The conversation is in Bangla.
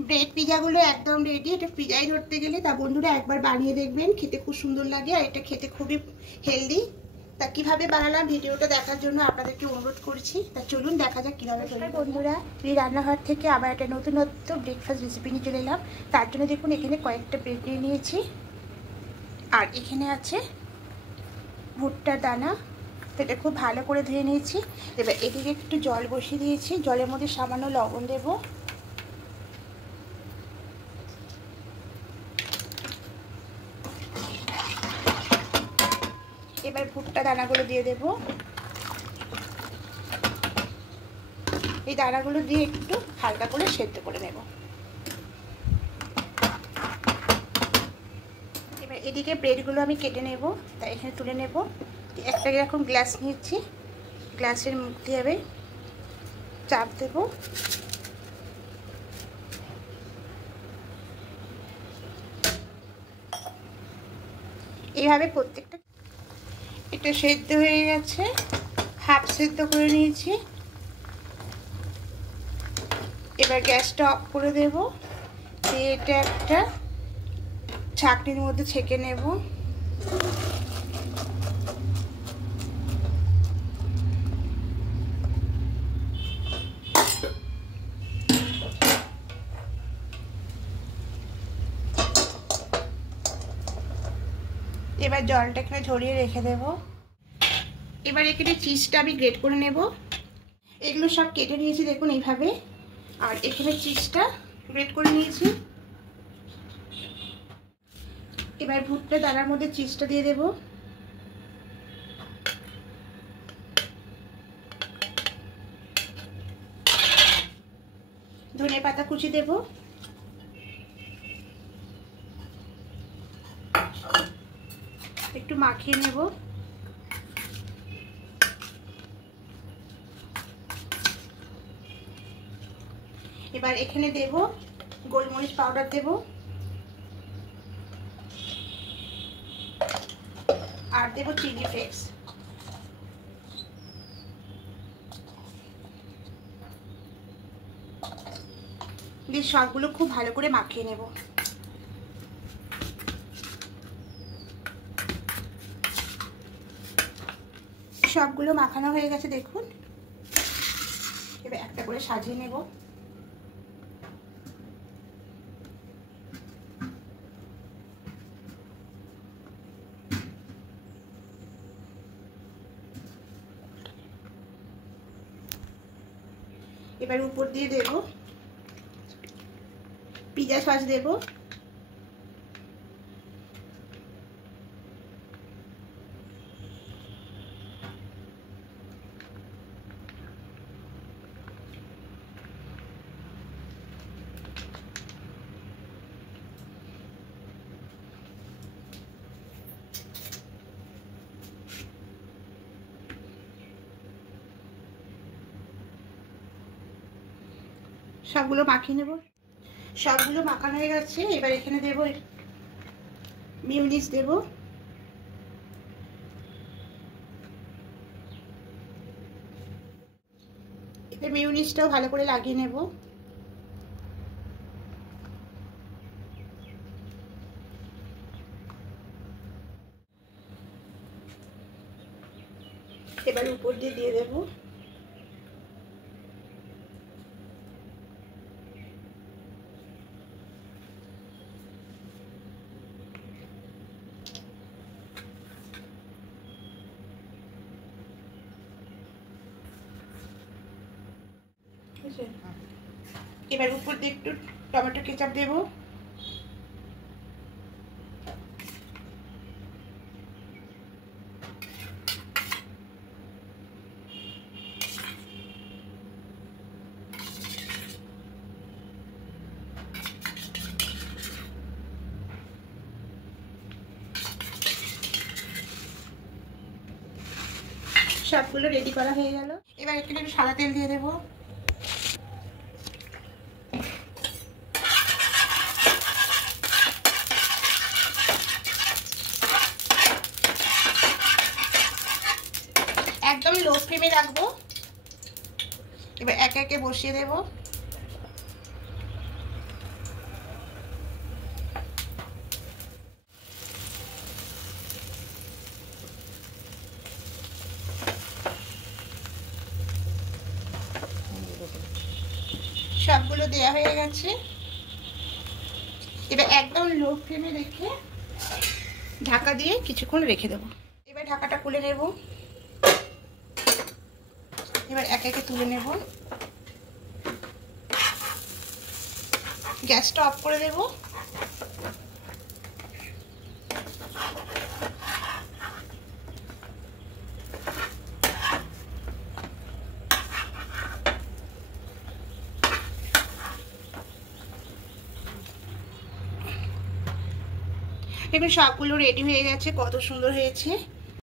ব্রেড পিজাগুলো একদম রেডি। এটা পিজাই ধরতে গেলে তা বন্ধুরা একবার বানিয়ে দেখবেন, খেতে খুব সুন্দর লাগে আর এটা খেতে খুবই হেলদি। তা কিভাবে বানালাম ভিডিওটা দেখার জন্য আপনাদেরকে অনুরোধ করছি। তা চলুন দেখা যাক কীভাবে তৈরি। বন্ধুরা এই রান্নাঘর থেকে আবার একটা নতুনত্ব ব্রেকফাস্ট রেসিপি নিয়ে চলে এলাম। তার জন্য দেখুন এখানে কয়েকটা ব্রেড নিয়ে নিয়েছি আর এখানে আছে ভুট্টার দানা। এটা খুব ভালো করে ধুয়ে নিয়েছি। এবার এদিকে একটু জল বসিয়ে দিয়েছি, জলের মধ্যে সামান্য লবণ দেব। এবার ভুট্টা দানাগুলো দিয়ে দেব। এই দানাগুলো দিয়ে একটু হালকা করে সেদ্ধ করে নেব। এবার এদিকে ব্রেডগুলো আমি কেটে নেব, তাই এখানে তুলে নেব। একটা এরকম গ্লাস নিয়েছি, গ্লাসের মুখ দিয়ে এবার চাপ দেব। এইভাবে প্রত্যেকটা। এটা সেদ্ধ হয়ে গেছে, হাফ সেদ্ধ করে নিয়েছি। এবার গ্যাসটা অফ করে দেব, দিয়ে এটা একটা ছাঁকনির মধ্যে ছেঁকে নেব। এবার জলটা এখানে ঝরিয়ে রেখে দেব। এবার এখানে চিজটা আমি গ্রেট করে নেব। এগুলো সব কেটে নিয়েছি দেখুন এইভাবে, আর এখানে চিজটা গ্রেট করে নিয়েছি। এবার ভুট্টা দানার মধ্যে চিজটা দিয়ে দেব। ধনে পাতা কুচি দেব। একটু মাখিয়ে নেব। এবার এখানে দেব গোলমরিচ পাউডার দেব আর দেব চিলি ফ্লেক্স। দিয়ে সবগুলো খুব ভালো করে মাখিয়ে নেব। সবগুলো মাখানো হয়ে গেছে দেখুন। এবার একটা করে সাজিয়ে নেব। এবার উপর দিয়ে দেব পিৎজা সস দেব। সবগুলো মাখিয়ে নেব। সবগুলো মাখানো হয়ে গেছে। এবার এখানে দেব মিউনিস দেব। এবার মিউনিসটাও ভালো করে লাগিয়ে নেব। এবার উপর দিয়ে দিয়ে দেব। এবার উপর দিয়ে একটু টমেটো কেচাপ দেব। সবগুলো রেডি করা হয়ে গেল। এবার এখানে একটু সাদা তেল দিয়ে দেবো। একদম লো ফ্লেমে রাখবো। এবার একে একে বসিয়ে দেবো। সবগুলো দেয়া হয়ে গেছে। এবার একদম লো ফ্লেমে রেখে ঢাকা দিয়ে কিছুক্ষণ রেখে দেবো। এবার ঢাকাটা খুলে নেব। এবার একে একে তুলে নেব। গ্যাসটা অফ করে দেব। এবার সবগুলো রেডি হয়ে গেছে, কত সুন্দর হয়েছে।